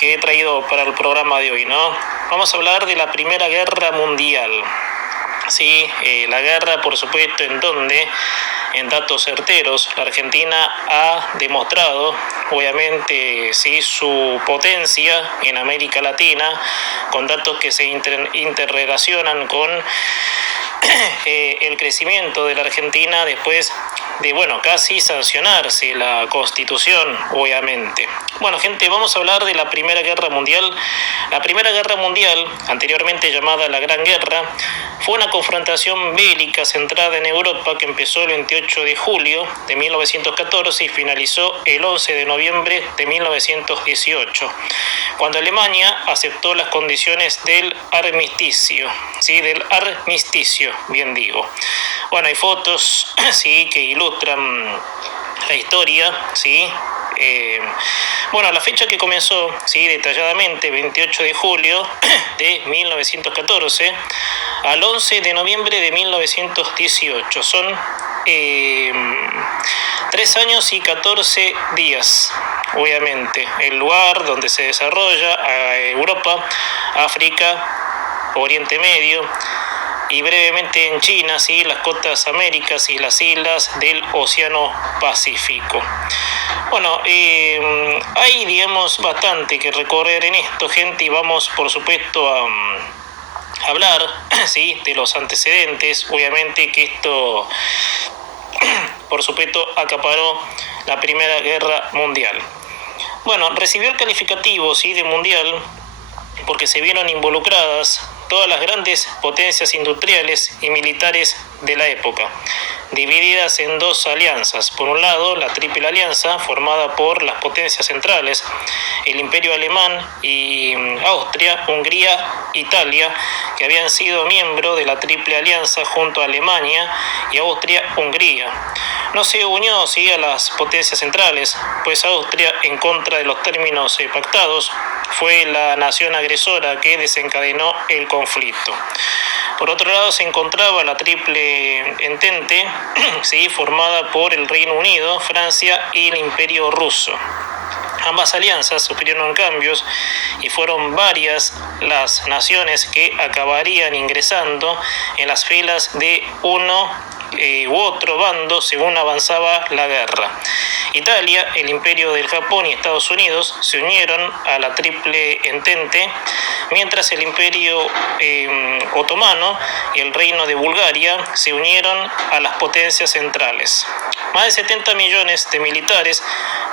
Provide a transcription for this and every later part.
que he traído para el programa de hoy, ¿no? Vamos a hablar de la Primera Guerra Mundial. Sí, la guerra, por supuesto, en datos certeros, la Argentina ha demostrado, obviamente, sí, su potencia en América Latina, con datos que se interrelacionan con el crecimiento de la Argentina después de, casi sancionarse la Constitución, obviamente. Bueno, gente, vamos a hablar de la Primera Guerra Mundial. La Primera Guerra Mundial, anteriormente llamada la Gran Guerra, fue una confrontación bélica centrada en Europa que empezó el 28 de julio de 1914 y finalizó el 11 de noviembre de 1918, cuando Alemania aceptó las condiciones del armisticio, ¿sí? Del armisticio, bien digo. Bueno, hay fotos, sí, que ilustran la historia, ¿sí? La fecha que comenzó, sí, detalladamente, 28 de julio de 1914 al 11 de noviembre de 1918. Son 3 años y 14 días, obviamente. El lugar donde se desarrolla, Europa, África, Oriente Medio, y brevemente en China, ¿sí? Las costas Américas y las islas del Océano Pacífico. Bueno, hay, digamos, bastante que recorrer en esto, gente, y vamos, por supuesto, a hablar, ¿sí?, de los antecedentes. Obviamente que esto, por supuesto, acaparó la Primera Guerra Mundial. Bueno, recibió el calificativo, ¿sí?, de mundial porque se vieron involucradas todas las grandes potencias industriales y militares de la época, divididas en dos alianzas. Por un lado, la Triple Alianza, formada por las potencias centrales, el Imperio Alemán y Austria, Hungría, Italia, que habían sido miembros de la Triple Alianza junto a Alemania y Austria-Hungría. No se unió, ¿sí?, a las potencias centrales, pues Austria, en contra de los términos pactados, fue la nación agresora que desencadenó el conflicto. Por otro lado, se encontraba la Triple Entente, ¿sí?, formada por el Reino Unido, Francia y el Imperio Ruso. Ambas alianzas sufrieron cambios y fueron varias las naciones que acabarían ingresando en las filas de uno u otro bando según avanzaba la guerra. Italia, el Imperio del Japón y Estados Unidos se unieron a la Triple Entente, mientras el Imperio Otomano y el Reino de Bulgaria se unieron a las potencias centrales. Más de 70 millones de militares,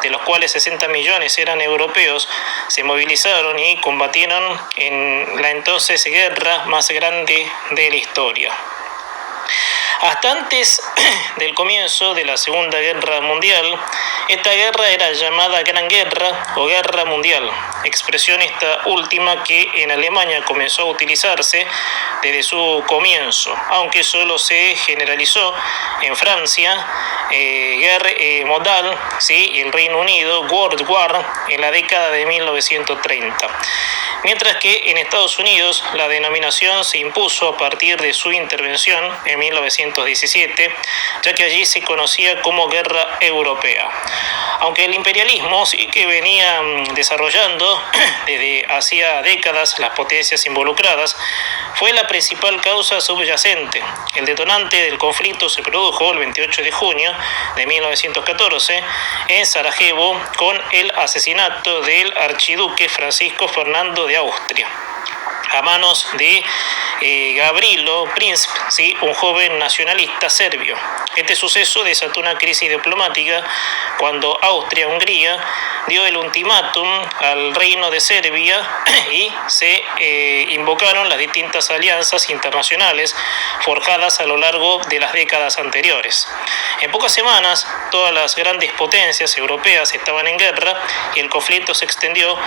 de los cuales 60 millones eran europeos, se movilizaron y combatieron en la entonces guerra más grande de la historia. Hasta antes del comienzo de la Segunda Guerra Mundial, esta guerra era llamada Gran Guerra o Guerra Mundial, expresión esta última que en Alemania comenzó a utilizarse desde su comienzo, aunque solo se generalizó en Francia, Modal, ¿sí?, y el Reino Unido, World War, en la década de 1930. Mientras que en Estados Unidos la denominación se impuso a partir de su intervención en 1917, ya que allí se conocía como Guerra Europea. Aunque el imperialismo sí que venía desarrollando desde hacía décadas las potencias involucradas, fue la principal causa subyacente. El detonante del conflicto se produjo el 28 de junio de 1914 en Sarajevo con el asesinato del archiduque Francisco Fernando de Austria a manos de Gavrilo Princip, ¿sí?, un joven nacionalista serbio. Este suceso desató una crisis diplomática cuando Austria-Hungría dio el ultimátum al Reino de Serbia y se invocaron las distintas alianzas internacionales forjadas a lo largo de las décadas anteriores. En pocas semanas, todas las grandes potencias europeas estaban en guerra y el conflicto se extendió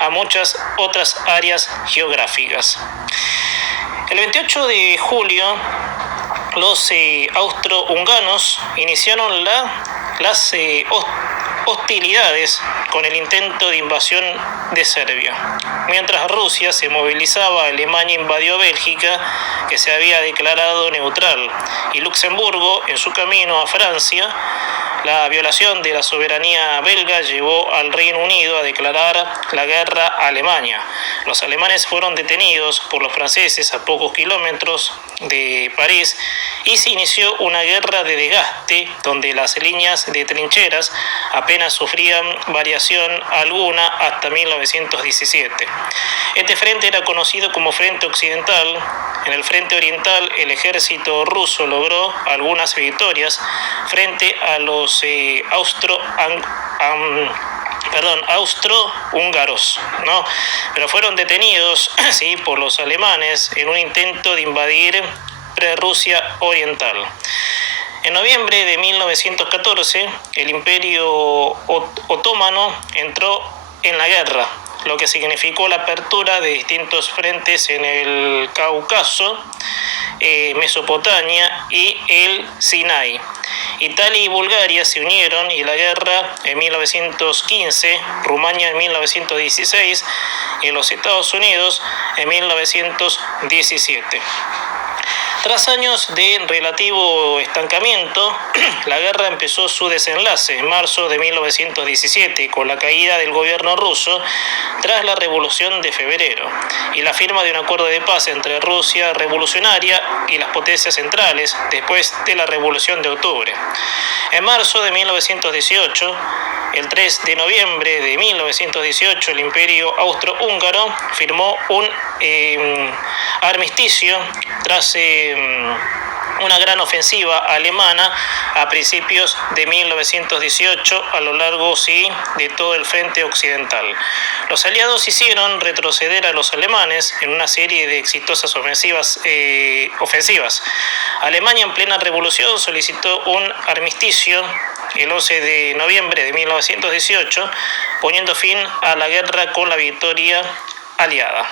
a muchas otras áreas geográficas. El 28 de julio, los austrohúngaros iniciaron las hostilidades con el intento de invasión de Serbia. Mientras Rusia se movilizaba, Alemania invadió Bélgica, que se había declarado neutral, y Luxemburgo, en su camino a Francia, La violación de la soberanía belga llevó al Reino Unido a declarar la guerra a Alemania. Los alemanes fueron detenidos por los franceses a pocos kilómetros de París y se inició una guerra de desgaste donde las líneas de trincheras apenas sufrían variación alguna hasta 1917. Este frente era conocido como Frente Occidental. En el Frente Oriental, el ejército ruso logró algunas victorias frente a los austrohúngaros, ¿no? Pero fueron detenidos ¿sí? por los alemanes en un intento de invadir Rusia Oriental. En noviembre de 1914, el Imperio Otomano entró en la guerra, lo que significó la apertura de distintos frentes en el Cáucaso, Mesopotamia y el Sinai. Italia y Bulgaria se unieron y la guerra en 1915, Rumania en 1916 y los Estados Unidos en 1917. Tras años de relativo estancamiento, la guerra empezó su desenlace en marzo de 1917 con la caída del gobierno ruso tras la Revolución de Febrero y la firma de un acuerdo de paz entre Rusia revolucionaria y las potencias centrales después de la Revolución de Octubre. En marzo de 1918, el 3 de noviembre de 1918, el Imperio Austrohúngaro firmó un armisticio tras una gran ofensiva alemana a principios de 1918 a lo largo de todo el frente occidental. Los aliados hicieron retroceder a los alemanes en una serie de exitosas ofensivas. Alemania en plena revolución solicitó un armisticio el 11 de noviembre de 1918, poniendo fin a la guerra con la victoria aliada.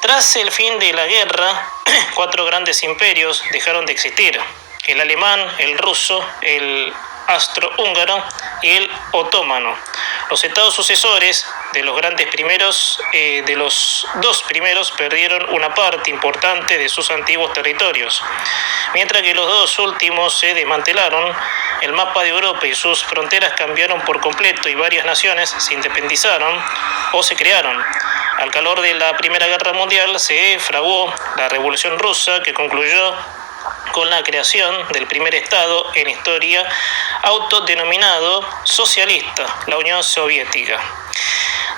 Tras el fin de la guerra, 4 grandes imperios dejaron de existir: el alemán, el ruso, el austrohúngaro y el otomano. Los estados sucesores de los dos primeros perdieron una parte importante de sus antiguos territorios, mientras que los 2 últimos se desmantelaron. El mapa de Europa y sus fronteras cambiaron por completo y varias naciones se independizaron o se crearon. Al calor de la Primera Guerra Mundial se fraguó la Revolución Rusa, que concluyó con la creación del primer Estado en historia autodenominado socialista, la Unión Soviética.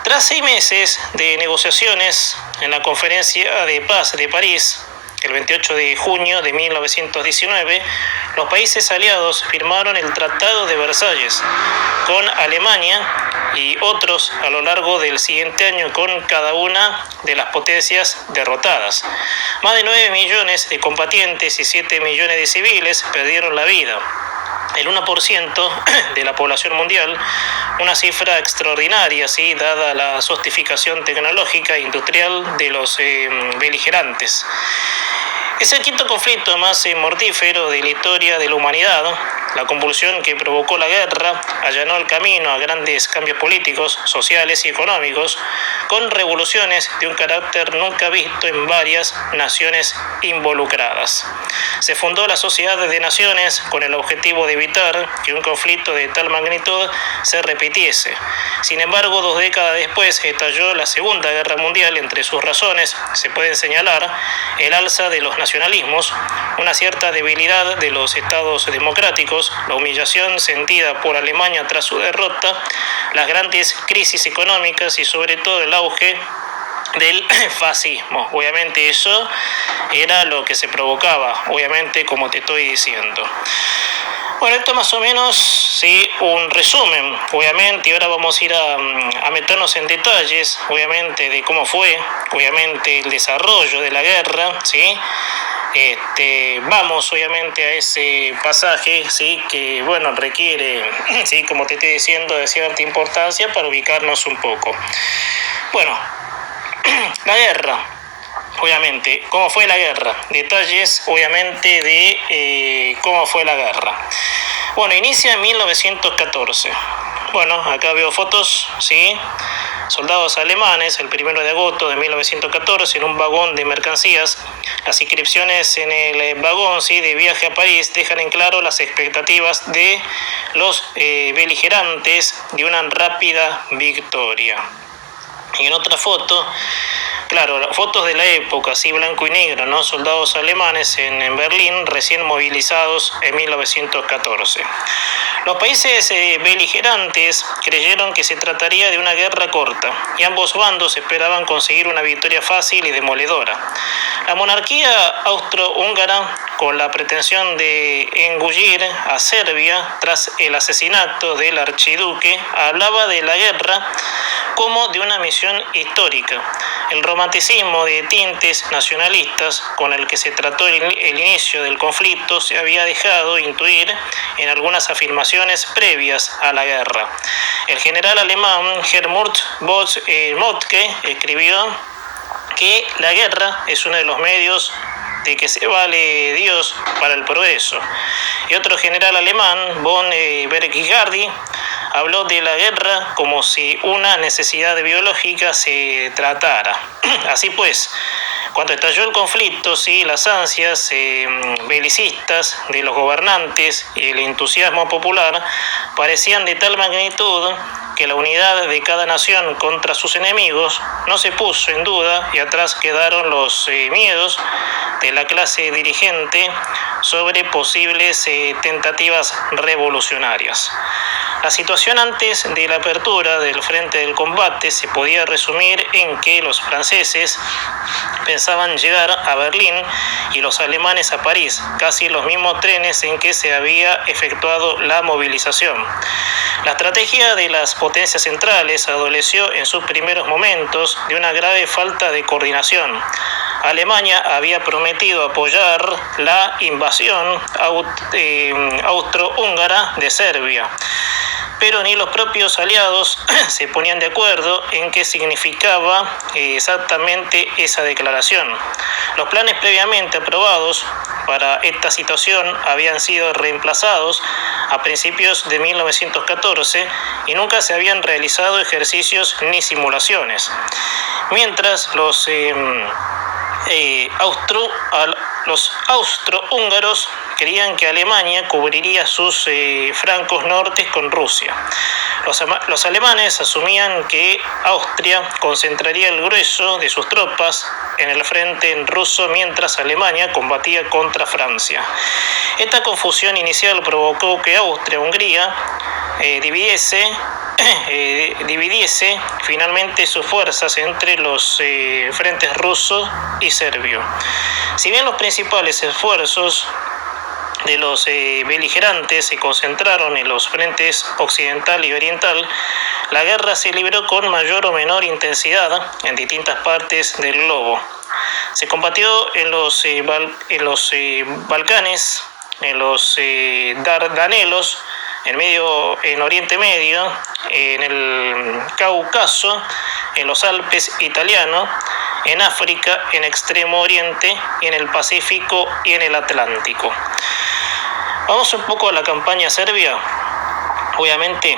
Tras 6 meses de negociaciones en la Conferencia de Paz de París, el 28 de junio de 1919, los países aliados firmaron el Tratado de Versalles con Alemania y otros a lo largo del siguiente año con cada una de las potencias derrotadas. Más de 9 millones de combatientes y 7 millones de civiles perdieron la vida. El 1% de la población mundial, una cifra extraordinaria, ¿sí?, dada la sofisticación tecnológica e industrial de los beligerantes. Es el 5º conflicto más mortífero de la historia de la humanidad. La convulsión que provocó la guerra allanó el camino a grandes cambios políticos, sociales y económicos, con revoluciones de un carácter nunca visto en varias naciones involucradas. Se fundó la Sociedad de Naciones con el objetivo de evitar que un conflicto de tal magnitud se repitiese. Sin embargo, 2 décadas después estalló la Segunda Guerra Mundial. Entre sus razones se pueden señalar el alza de los nacionalismos, una cierta debilidad de los estados democráticos, la humillación sentida por Alemania tras su derrota, las grandes crisis económicas y sobre todo el auge del fascismo. Obviamente eso era lo que se provocaba, obviamente, como te estoy diciendo. Bueno, esto más o menos, sí, un resumen, obviamente, y ahora vamos a ir a meternos en detalles, obviamente, de cómo fue, obviamente, el desarrollo de la guerra, ¿sí? Vamos, obviamente, a ese pasaje, ¿sí?, que, bueno, requiere, ¿sí?, como te estoy diciendo, de cierta importancia para ubicarnos un poco. Bueno, la guerra. Obviamente, ¿cómo fue la guerra? Detalles, obviamente, de cómo fue la guerra. Bueno, inicia en 1914. Bueno, acá veo fotos, ¿sí? soldados alemanes el 1 de agosto de 1914 en un vagón de mercancías. Las inscripciones en el vagón de viaje a París dejan en claro las expectativas de los beligerantes de una rápida victoria. Y en otra foto, claro, fotos de la época, blanco y negro, ¿no? Soldados alemanes en Berlín recién movilizados en 1914. Los países beligerantes creyeron que se trataría de una guerra corta y ambos bandos esperaban conseguir una victoria fácil y demoledora. La monarquía austrohúngara, con la pretensión de engullir a Serbia tras el asesinato del archiduque, hablaba de la guerra como de una misión histórica. El romanticismo de tintes nacionalistas con el que se trató el inicio del conflicto se había dejado intuir en algunas afirmaciones previas a la guerra. El general alemán Helmut Moltke escribió que la guerra es uno de los medios de que se vale Dios para el progreso. Y otro general alemán, von Bergiardi, habló de la guerra como si una necesidad biológica se tratara. Así pues, cuando estalló el conflicto, las ansias belicistas de los gobernantes y el entusiasmo popular parecían de tal magnitud que la unidad de cada nación contra sus enemigos no se puso en duda y atrás quedaron los miedos de la clase dirigente sobre posibles tentativas revolucionarias. La situación antes de la apertura del frente del combate se podía resumir en que los franceses pensaban llegar a Berlín y los alemanes a París, casi en los mismos trenes en que se había efectuado la movilización. La estrategia de las potencias centrales adoleció en sus primeros momentos de una grave falta de coordinación. Alemania había prometido apoyar la invasión austrohúngara de Serbia, pero ni los propios aliados se ponían de acuerdo en qué significaba exactamente esa declaración. Los planes previamente aprobados para esta situación habían sido reemplazados a principios de 1914 y nunca se habían realizado ejercicios ni simulaciones. Mientras los austrohúngaros creían que Alemania cubriría sus flancos norte con Rusia. Los alemanes asumían que Austria concentraría el grueso de sus tropas en el frente ruso mientras Alemania combatía contra Francia. Esta confusión inicial provocó que Austria-Hungría dividiese finalmente sus fuerzas entre los frentes ruso y serbio. Si bien los principales esfuerzos de los beligerantes se concentraron en los frentes occidental y oriental, la guerra se libró con mayor o menor intensidad en distintas partes del globo. Se combatió en los Balcanes, en los Dardanelos, en Oriente Medio, en el Cáucaso, en los Alpes italianos, en África, en Extremo Oriente, y en el Pacífico y en el Atlántico. Vamos un poco a la campaña serbia. Obviamente,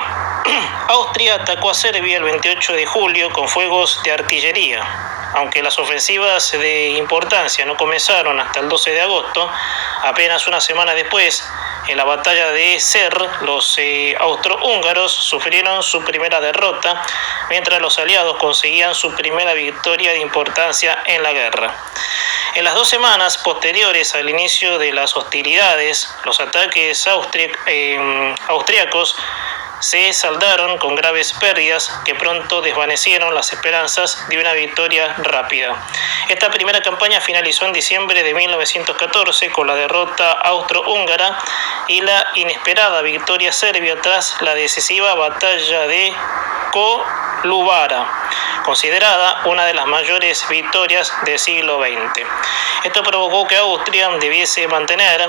Austria atacó a Serbia el 28 de julio con fuegos de artillería. Aunque las ofensivas de importancia no comenzaron hasta el 12 de agosto, apenas una semana después, en la batalla de Ser, los austrohúngaros sufrieron su primera derrota, mientras los aliados conseguían su primera victoria de importancia en la guerra. En las 2 semanas posteriores al inicio de las hostilidades, los ataques austriacos se saldaron con graves pérdidas que pronto desvanecieron las esperanzas de una victoria rápida. Esta primera campaña finalizó en diciembre de 1914 con la derrota austrohúngara y la inesperada victoria serbia tras la decisiva batalla de Kolubara, considerada una de las mayores victorias del siglo XX. Esto provocó que Austria debiese mantener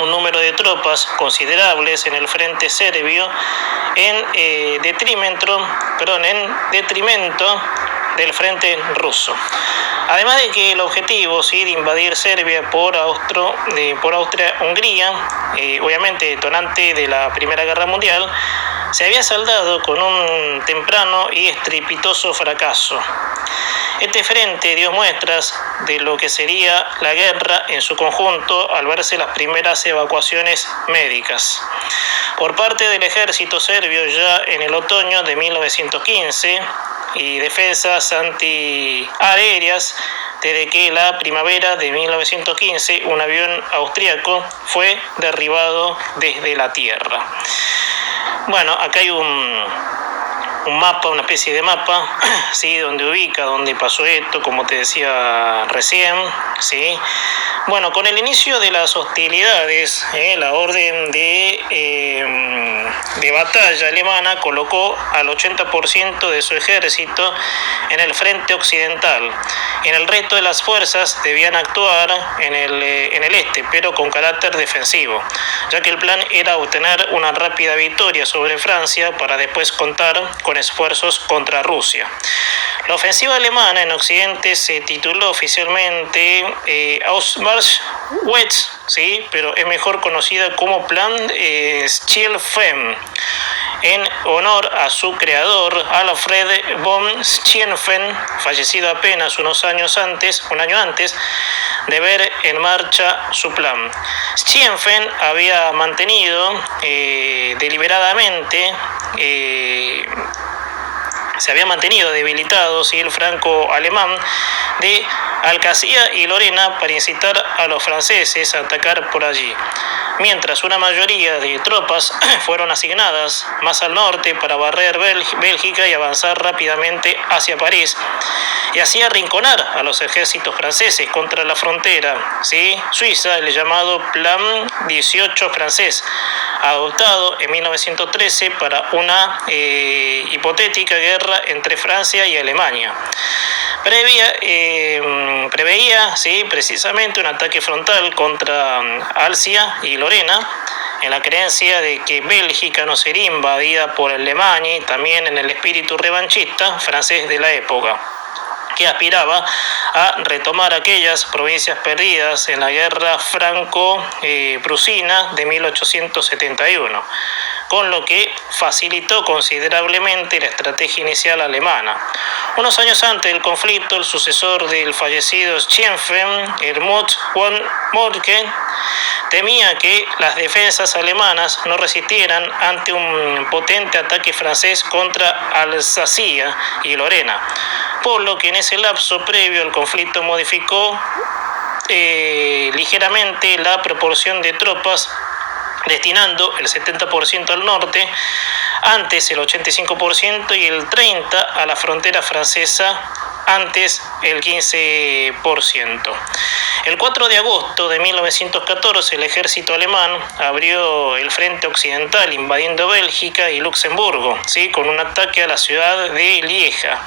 un número de tropas considerables en el frente serbio en detrimento del frente ruso. Además de que el objetivo de invadir Serbia por Austria-Hungría, obviamente detonante de la Primera Guerra Mundial, se había saldado con un temprano y estrepitoso fracaso. Este frente dio muestras de lo que sería la guerra en su conjunto al verse las primeras evacuaciones médicas por parte del ejército serbio ya en el otoño de 1915 y defensas antiaéreas desde que la primavera de 1915 un avión austríaco fue derribado desde la tierra. Bueno, acá hay un mapa, una especie de mapa, ¿sí? Donde pasó esto, como te decía recién, ¿sí? Bueno, con el inicio de las hostilidades, la orden de batalla alemana colocó al 80% de su ejército en el frente occidental. En el resto de las fuerzas debían actuar en el este, pero con carácter defensivo, ya que el plan era obtener una rápida victoria sobre Francia para después contar con esfuerzos contra Rusia. La ofensiva alemana en Occidente se tituló oficialmente Ausmarsch-West, ¿sí? Pero es mejor conocida como Plan Schlieffen, en honor a su creador, Alfred von Schlieffen, fallecido apenas un año antes de ver en marcha su plan. Schlieffen había mantenido deliberadamente se había mantenido debilitado, ¿sí?, el franco alemán de Alsacia y Lorena para incitar a los franceses a atacar por allí, mientras una mayoría de tropas fueron asignadas más al norte para barrer Bélgica y avanzar rápidamente hacia París, y así arrinconar a los ejércitos franceses contra la frontera, ¿sí?, suiza, el llamado Plan 18 francés, adoptado en 1913 para una hipotética guerra entre Francia y Alemania. Preveía, ¿sí?, precisamente un ataque frontal contra Alsacia y Lorena, en la creencia de que Bélgica no sería invadida por Alemania, y también en el espíritu revanchista francés de la época, que aspiraba a retomar aquellas provincias perdidas en la guerra franco-prusina de 1871, con lo que facilitó considerablemente la estrategia inicial alemana. Unos años antes del conflicto, el sucesor del fallecido Schlieffen, Helmut von Moltke, temía que las defensas alemanas no resistieran ante un potente ataque francés contra Alsacia y Lorena, por lo que en ese lapso previo al conflicto modificó ligeramente la proporción de tropas, destinando el 70% al norte, antes el 85%, y el 30% a la frontera francesa, antes el 15%. El 4 de agosto de 1914 el ejército alemán abrió el frente occidental invadiendo Bélgica y Luxemburgo, ¿sí?, con un ataque a la ciudad de Lieja.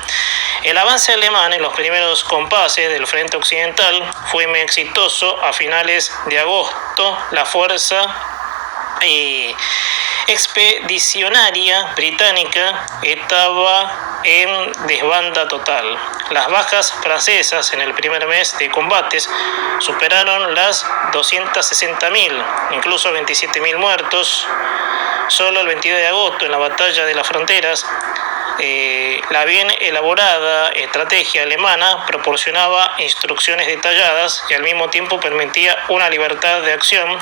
El avance alemán en los primeros compases del frente occidental fue muy exitoso. A finales de agosto la fuerza expedicionaria británica estaba en desbanda total. Las bajas francesas en el primer mes de combates superaron las 260.000, incluso 27.000 muertos. Solo el 22 de agosto, en la batalla de las fronteras, la bien elaborada estrategia alemana proporcionaba instrucciones detalladas y al mismo tiempo permitía una libertad de acción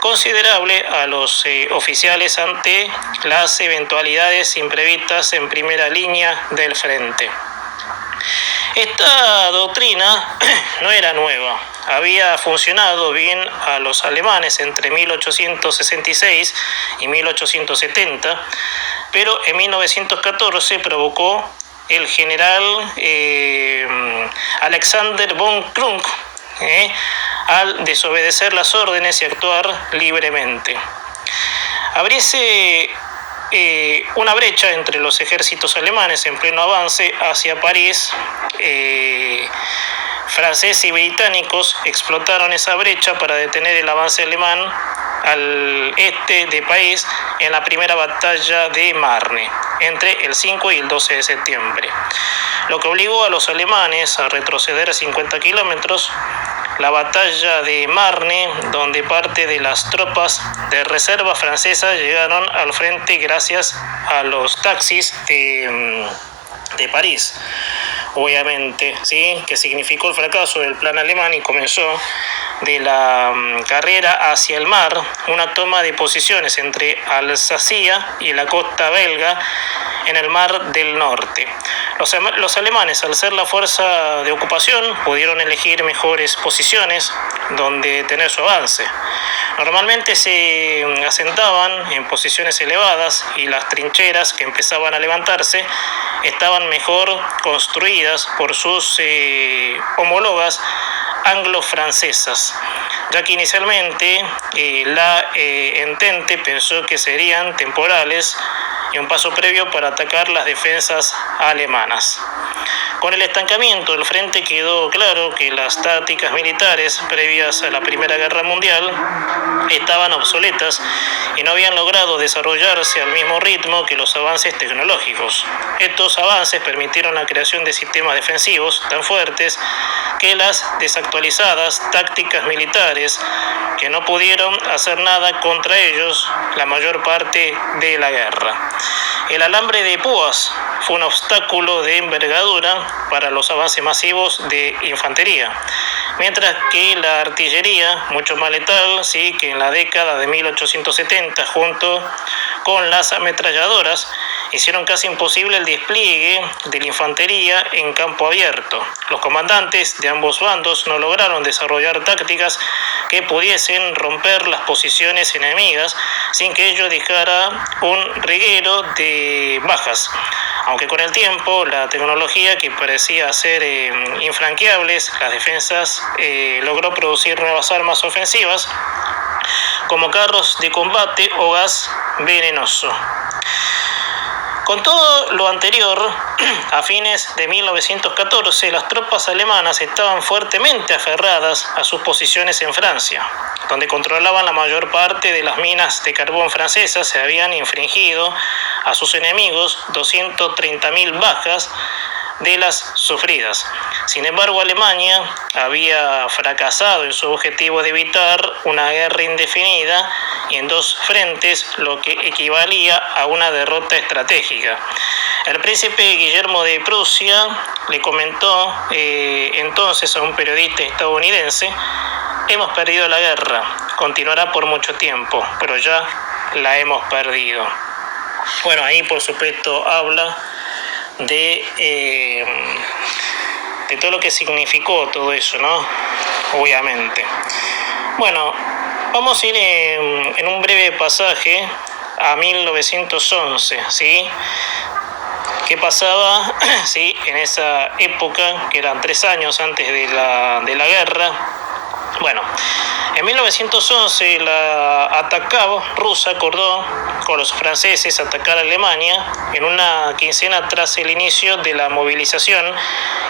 considerable a los oficiales ante las eventualidades imprevistas en primera línea del frente. Esta doctrina no era nueva, había funcionado bien a los alemanes entre 1866 y 1870, pero en 1914 provocó el general Alexander von Klunk al desobedecer las órdenes y actuar libremente. Abriese una brecha entre los ejércitos alemanes en pleno avance hacia París. Franceses y británicos explotaron esa brecha para detener el avance alemán al este de París en la primera batalla de Marne, entre el 5 y el 12 de septiembre, lo que obligó a los alemanes a retroceder 50 kilómetros la batalla de Marne, donde parte de las tropas de reserva francesas llegaron al frente gracias a los taxis de París, obviamente, ¿sí? Que significó el fracaso del plan alemán y comenzó de la carrera hacia el mar una toma de posiciones entre Alsacia y la costa belga en el Mar del Norte. Los alemanes, al ser la fuerza de ocupación, pudieron elegir mejores posiciones donde tener su avance. Normalmente se asentaban en posiciones elevadas y las trincheras que empezaban a levantarse estaban mejor construidas por sus homólogas anglo-francesas, ya que inicialmente la Entente pensó que serían temporales y un paso previo para atacar las defensas alemanas. Con el estancamiento del frente quedó claro que las tácticas militares previas a la Primera Guerra Mundial estaban obsoletas y no habían logrado desarrollarse al mismo ritmo que los avances tecnológicos. Estos avances permitieron la creación de sistemas defensivos tan fuertes que las desactualizadas tácticas militares que no pudieron hacer nada contra ellos la mayor parte de la guerra. El alambre de púas fue un obstáculo de envergadura para los avances masivos de infantería, mientras que la artillería, mucho más letal, sí, que en la década de 1870, junto con las ametralladoras, hicieron casi imposible el despliegue de la infantería en campo abierto. Los comandantes de ambos bandos no lograron desarrollar tácticas que pudiesen romper las posiciones enemigas sin que ello dejara un reguero de bajas. Aunque con el tiempo la tecnología que parecía ser infranqueables, las defensas logró producir nuevas armas ofensivas como carros de combate o gas venenoso. Con todo lo anterior, a fines de 1914, las tropas alemanas estaban fuertemente aferradas a sus posiciones en Francia, donde controlaban la mayor parte de las minas de carbón francesas. Se habían infringido a sus enemigos 230.000 bajas de las sufridas. Sin embargo, Alemania había fracasado en su objetivo de evitar una guerra indefinida y en dos frentes, lo que equivalía a una derrota estratégica. El príncipe Guillermo de Prusia le comentó entonces a un periodista estadounidense: hemos perdido la guerra, continuará por mucho tiempo, pero ya la hemos perdido. Bueno, ahí por supuesto habla de todo lo que significó todo eso, ¿no? Obviamente. Bueno, vamos a ir en un breve pasaje a 1911, ¿sí? ¿Qué pasaba, sí, en esa época, que eran 3 años antes de la guerra? Bueno, en 1911 la ATACAV rusa acordó con los franceses atacar a Alemania en una quincena tras el inicio de la movilización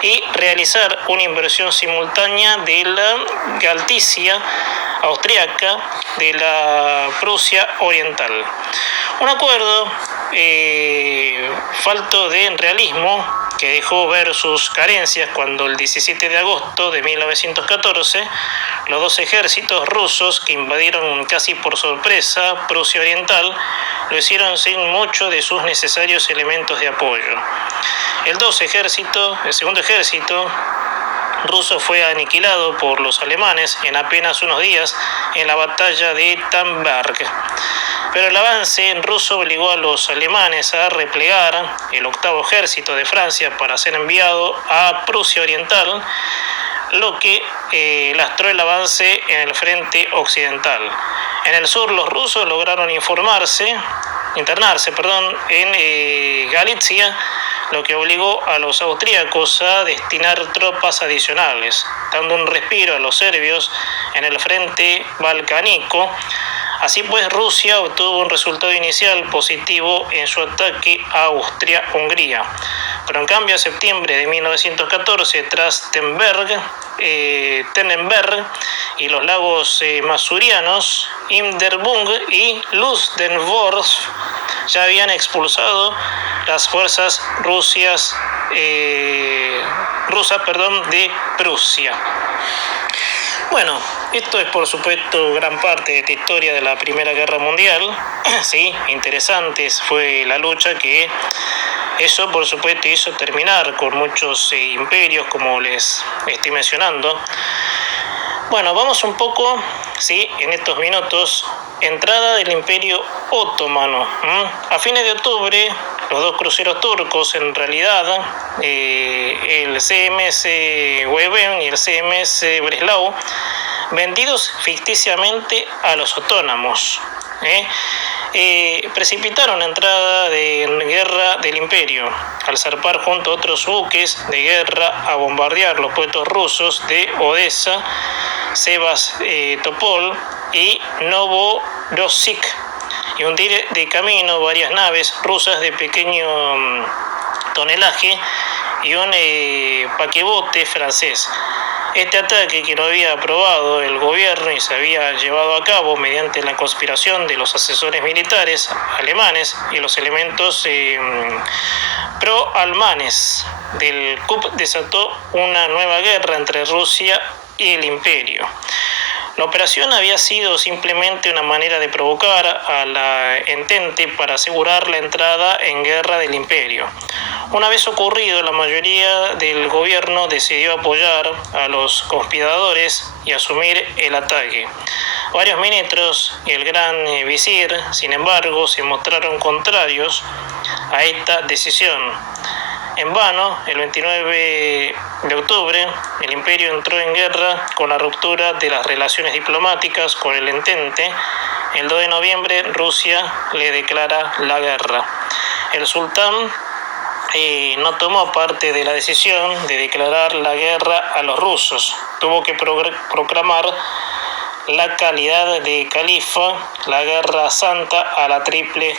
y realizar una inversión simultánea de la Galicia austriaca de la Prusia Oriental. Un acuerdo falto de realismo que dejó ver sus carencias cuando el 17 de agosto de 1914 los dos ejércitos rusos que invadieron casi por sorpresa Prusia Oriental lo hicieron sin muchos de sus necesarios elementos de apoyo. El segundo ejército ruso fue aniquilado por los alemanes en apenas unos días en la batalla de Tannberg. Pero el avance ruso obligó a los alemanes a replegar el octavo ejército de Francia para ser enviado a Prusia Oriental, lo que lastró el avance en el frente occidental. En el sur, los rusos lograron internarse en Galicia, lo que obligó a los austríacos a destinar tropas adicionales, dando un respiro a los serbios en el frente balcánico. Así pues, Rusia obtuvo un resultado inicial positivo en su ataque a Austria-Hungría. Pero en cambio, en septiembre de 1914, tras Tannenberg y los lagos masurianos, Hindenburg y Ludendorff ya habían expulsado las fuerzas rusas de Prusia. Bueno, esto es por supuesto gran parte de esta historia de la Primera Guerra Mundial, sí, interesante fue la lucha que eso por supuesto hizo terminar con muchos imperios como les estoy mencionando. Bueno, vamos un poco, sí, en estos minutos, entrada del Imperio Otomano. A fines de octubre, los dos cruceros turcos, en realidad, el CMS Weben y el CMS Breslau, vendidos ficticiamente a los otomanos, precipitaron la entrada de guerra del imperio al zarpar junto a otros buques de guerra a bombardear los puertos rusos de Odessa, Sebastopol y Novorossiysk y hundir de camino varias naves rusas de pequeño tonelaje y un paquebote francés. Este ataque, que no había aprobado el gobierno y se había llevado a cabo mediante la conspiración de los asesores militares alemanes y los elementos pro-alemanes del CUP, desató una nueva guerra entre Rusia y el imperio. La operación había sido simplemente una manera de provocar a la Entente para asegurar la entrada en guerra del imperio. Una vez ocurrido, la mayoría del gobierno decidió apoyar a los conspiradores y asumir el ataque. Varios ministros y el gran visir, sin embargo, se mostraron contrarios a esta decisión. En vano, el 29 de octubre, el imperio entró en guerra con la ruptura de las relaciones diplomáticas con el Entente. El 2 de noviembre, Rusia le declara la guerra. El sultán no tomó parte de la decisión de declarar la guerra a los rusos. Tuvo que proclamar la calidad de califa, la guerra santa a la Triple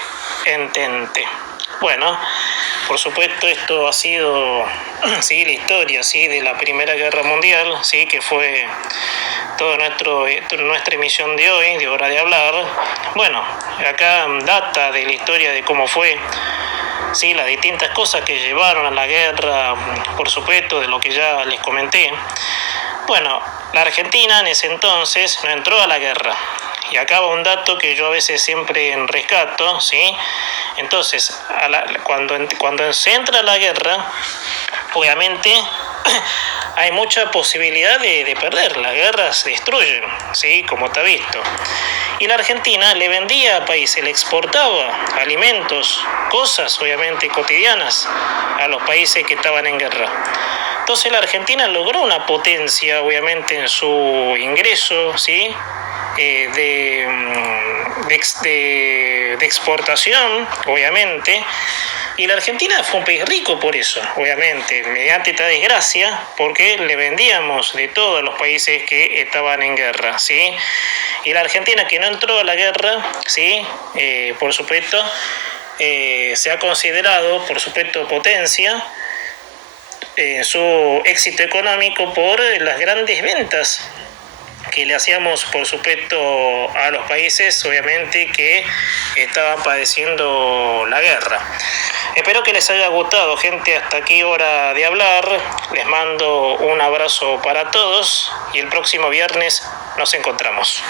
Entente. Bueno, por supuesto esto ha sido sí, la historia sí, de la Primera Guerra Mundial, sí, que fue toda nuestra emisión de hoy, de Hora de Hablar. Bueno, acá data de la historia de cómo fue, sí, las distintas cosas que llevaron a la guerra, por supuesto, de lo que ya les comenté. Bueno, la Argentina en ese entonces no entró a la guerra. Y acá va un dato que yo a veces siempre rescato, ¿sí? Entonces, cuando se entra a la guerra, obviamente hay mucha posibilidad de perder. Las guerras se destruyen, ¿sí? Como está visto. Y la Argentina le vendía a países, le exportaba alimentos, cosas obviamente cotidianas a los países que estaban en guerra. Entonces la Argentina logró una potencia obviamente en su ingreso, ¿sí? de exportación, obviamente, y la Argentina fue un país rico por eso, obviamente, mediante esta desgracia, porque le vendíamos de todos los países que estaban en guerra, ¿sí? Y la Argentina, que no entró a la guerra, ¿sí? Por supuesto, se ha considerado, por supuesto, potencia en su éxito económico por las grandes ventas que le hacíamos, por supuesto, a los países, obviamente, que estaban padeciendo la guerra. Espero que les haya gustado, gente. Hasta aquí Hora de Hablar. Les mando un abrazo para todos y el próximo viernes nos encontramos.